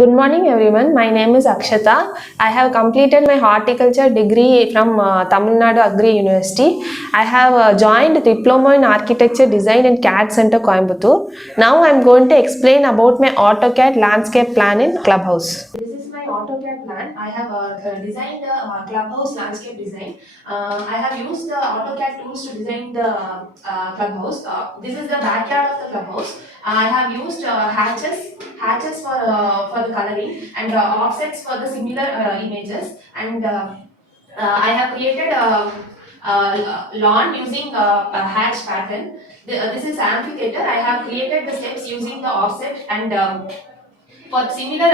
Good morning everyone. My name is Akshata. I have completed my horticulture degree from Tamil Nadu Agri University. I have joined Diploma in Architecture Design in CAD Center Coimbatore. Now I am going to explain about my AutoCAD landscape plan in Clubhouse. This is my AutoCAD plan. I have designed the Clubhouse landscape design. I have used the AutoCAD tools to design the Clubhouse. This is the backyard of the Clubhouse. I have used hatches for the coloring and offsets for the similar images, and I have created a lawn using a hatch pattern. This is amphitheater. I have created the steps using the offset, and for similar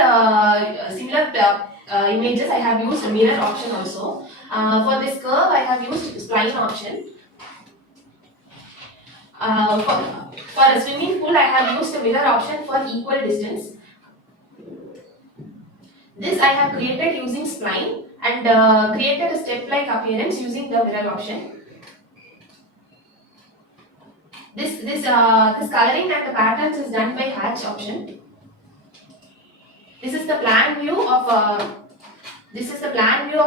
images I have used a mirror option also. For this curve I have used spline option. For a swimming pool I have used a mirror option for equal distance. This I have created using spline and created a step-like appearance using the mirror option. This coloring and the patterns is done by hatch option. This is the plan view of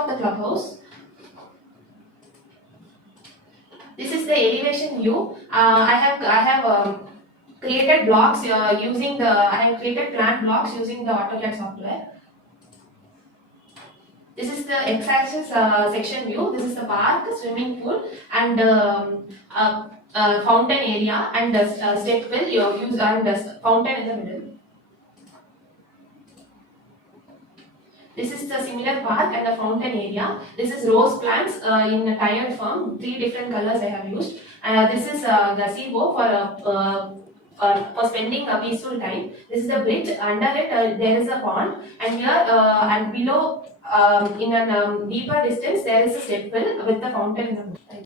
the clubhouse. This is the elevation view. I have created blocks using the I have created plan blocks using the AutoCAD software. This is the x-axis section view. This is the park, swimming pool, and fountain area, and step well you use, and fountain in the middle. This is the similar park and the fountain area. This is rose plants in a tired form. 3 different colors I have used. This is gazebo for spending a peaceful time. This is the bridge. Under it there is a pond, and here and below in a deeper distance there is a step well with the fountain in the middle.